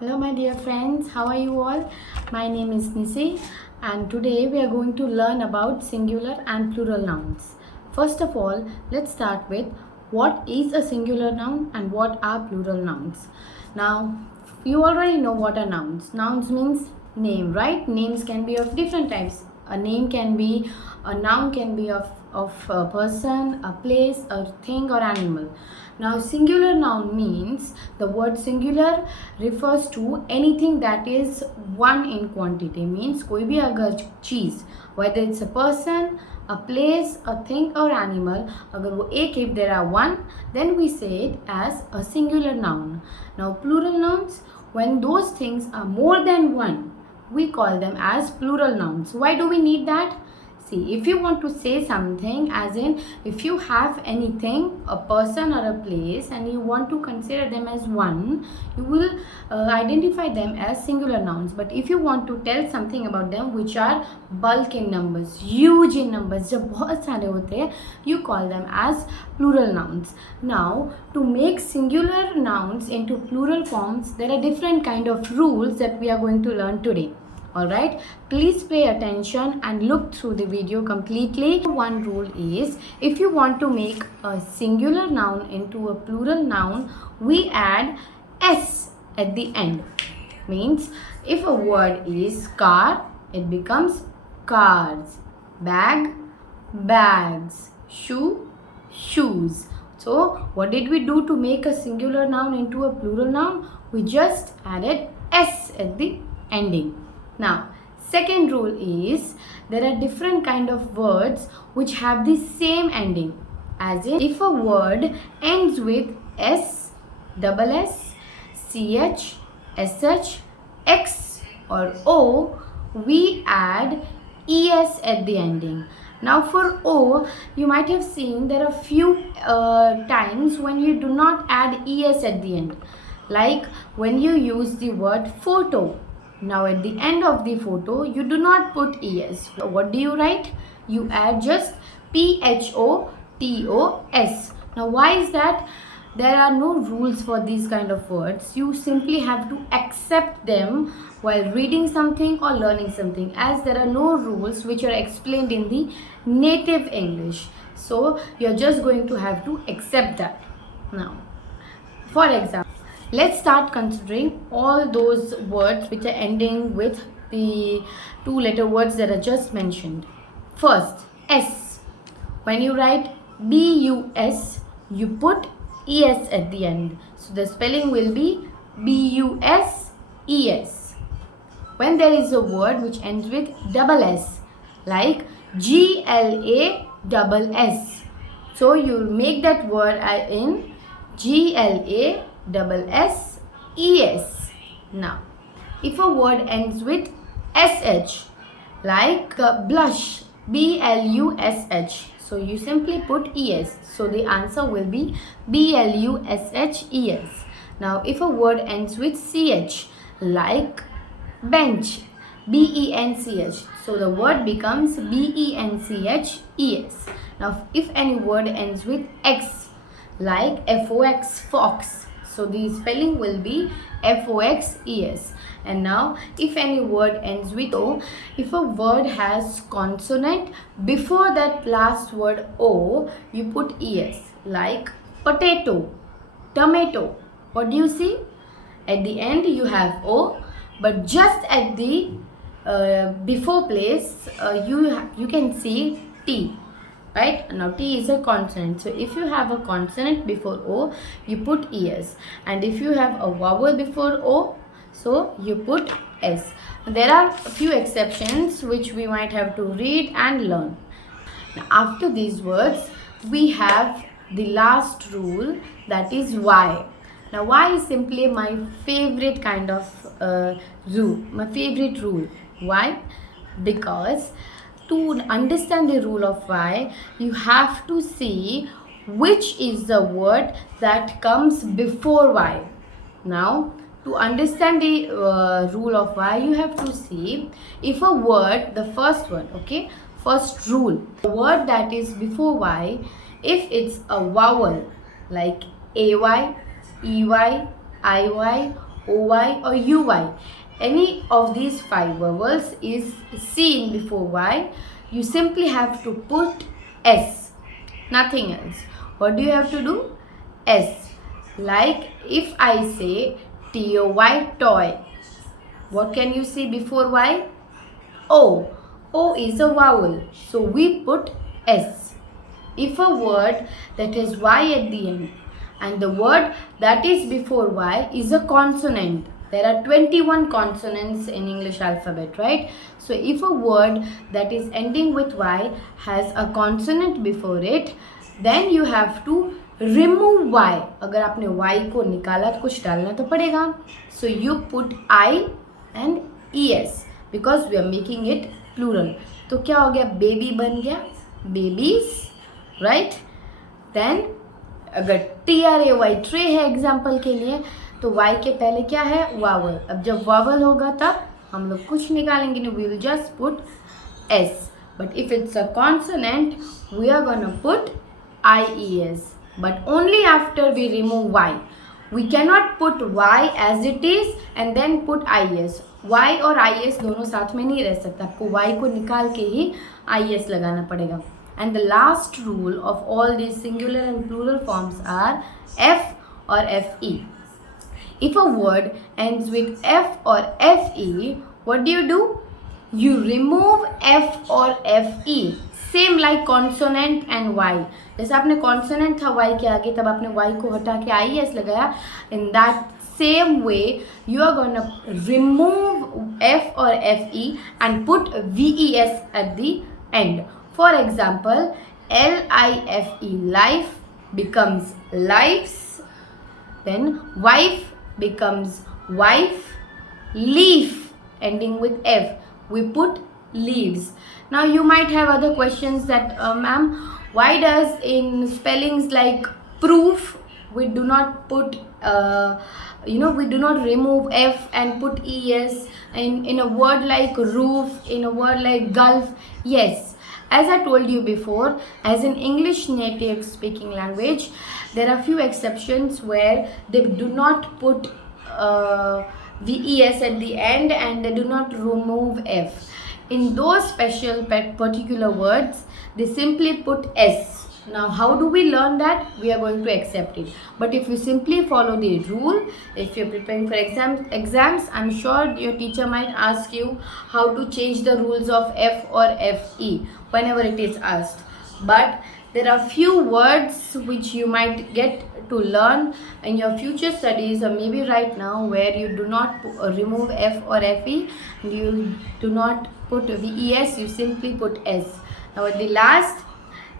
Hello my dear friends, how are you all? My name is Nisi and today we are going to learn about singular and plural nouns. First of all, let's start with what is a singular noun and what are plural nouns. Now, you already know what are nouns. Nouns means name, right? Names can be of different types. A noun can be of a person, a place, a thing or animal. Now singular noun means the word singular refers to anything that is one in quantity, means कोई भी अगर चीज़, whether it's a person, a place, a thing or animal, अगर वो एक, if there are one, then we say it as a singular noun. Now plural nouns, when those things are more than one, we call them as plural nouns. Why do we need that? See, if you want to say something, as in if you have anything, a person or a place, and you want to consider them as one, you will identify them as singular nouns. But if you want to tell something about them which are bulk in numbers, huge in numbers, जब बहुत सारे होते हैं, you call them as plural nouns. Now, to make singular nouns into plural forms, there are different kind of rules that we are going to learn today. Alright, please pay attention and look through the video completely. One rule is, if you want to make a singular noun into a plural noun, we add s at the end. Means if a word is car, it becomes cars, bag, bags, shoe, shoes. So what did we do to make a singular noun into a plural noun? We just added s at the ending. Now, second rule is, there are different kind of words which have the same ending. As in, if a word ends with s, double s, ch, sh, x or o, we add es at the ending. Now for o, you might have seen there are few times when you do not add es at the end. Like when you use the word photo. Now at the end of the photo, you do not put es. What do you write? You add just photos. Now why is that? There are no rules for these kind of words. You simply have to accept them while reading something or learning something, as there are no rules which are explained in the native English. So you're just going to have to accept that. Now, for example, let's start considering all those words which are ending with the two-letter words that I just mentioned. First, S. When you write B-U-S, you put E-S at the end. So the spelling will be B-U-S-E-S. When there is a word which ends with double S, like G-L-A-double-S. So you make that word in G-L-A double S E S. Now, if a word ends with SH, like blush, BLUSH, so you simply put ES. So the answer will be BLUSHES. Now, if a word ends with CH, like bench, BENCH, so the word becomes BENCHES. Now, if any word ends with X, like FOX, fox, so the spelling will be FOXES. And now if any word ends with O, if a word has consonant before that last word O, you put ES, like potato, tomato. What do you see? At the end you have O, but just at the before place you can see T. Right? Now T is a consonant. So if you have a consonant before O, you put ES. And if you have a vowel before O, so you put S. There are a few exceptions which we might have to read and learn. Now, after these words, we have the last rule, that is Y. Now Y is simply my favorite kind of rule. My favorite rule. Why? Because to understand the rule of Y, you have to see which is the word that comes before Y. Now, to understand the rule of Y, you have to see if a word, the first one, okay, first rule, the word that is before Y, if it's a vowel like AY, EY, IY OY or UY. Any of these 5 vowels is seen before Y, you simply have to put S, nothing else. What do you have to do? S. Like if I say TOY, toy, what can you see before Y? O. O is a vowel, so we put S. If a word that has Y at the end and the word that is before Y is a consonant, there are 21 consonants in English alphabet, right? So if a word that is ending with Y has a consonant before it, then you have to remove Y. अगर आपने Y को निकाला तो कुछ डालना तो पड़ेगा. So you put I and ES because we are making it plural. तो क्या हो गया? Baby बन गया babies, right? Then अगर TRAY ट्रे है एग्जाम्पल के लिए, तो Y के पहले क्या है? वावल. अब जब वावल होगा तब हम लोग कुछ निकालेंगे नहीं, we will just put S. But if it's a consonant, we are gonna put IES. But only after we remove Y. We cannot put Y as it is and then put IS. Y और IS दोनों साथ में नहीं रह सकता, आपको Y को निकाल के ही IS लगाना पड़ेगा. And the last rule of all these singular and plural forms are F or FE. If a word ends with F or FE, what do? You remove F or FE. Same like consonant and Y. जैसे आपने consonant था Y के आगे, तब आपने Y को हटा के IS लगाया. In that same way, you are gonna remove F or FE and put VES at the end. For example, LIFE, life becomes lives. Then wife becomes wife. Leaf ending with F, we put leaves. Now you might have other questions that ma'am, why does in spellings like proof we do not put we do not remove F and put ES, in a word like roof, in a word like gulf? Yes, as I told you before, as an English native speaking language, there are few exceptions where they do not put VES at the end and they do not remove F. In those special particular words, they simply put S. Now how do we learn that? We are going to accept it. But if you simply follow the rule, if you're preparing for exams, I'm sure your teacher might ask you how to change the rules of F or FE whenever it is asked. But there are few words which you might get to learn in your future studies or maybe right now, where you do not remove F or FE, you do not put VES, you simply put S. Now at the last,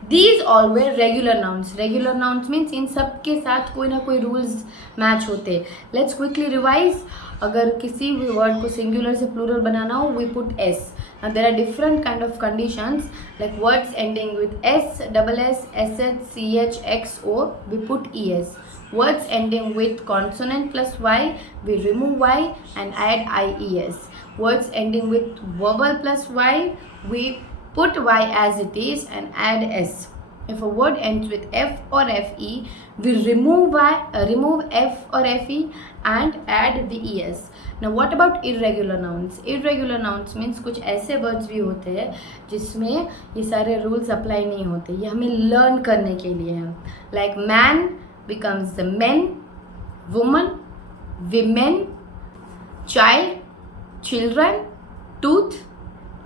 these all were regular nouns. Regular nouns means इन सब के साथ कोई ना कोई rules match होते. Let's quickly revise. अगर किसी भी word को singular से plural बनाना हो, we put S. Now there are different kind of conditions, like words ending with S, double S, SH, CH, XO, we put ES. Words ending with consonant plus Y, we remove Y and add IES. Words ending with vowel plus Y, we put Y as it is and add S. If a word ends with F or FE, we remove F or FE and add the ES. Now what about irregular nouns? Irregular nouns means कुछ ऐसे words भी होते हैं जिसमें ये सारे rules apply नहीं होते, ये हमें learn करने के लिए हैं. Like man becomes the men, woman, women, child, children, tooth,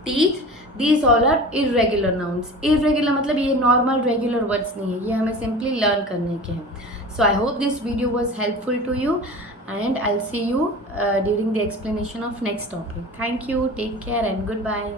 teeth. These all are irregular nouns. Irregular मतलब ये normal regular words नहीं है, ये हमें simply learn करने के हैं. So I hope this video was helpful to you and I'll see you during the explanation of next topic. Thank you, take care and goodbye.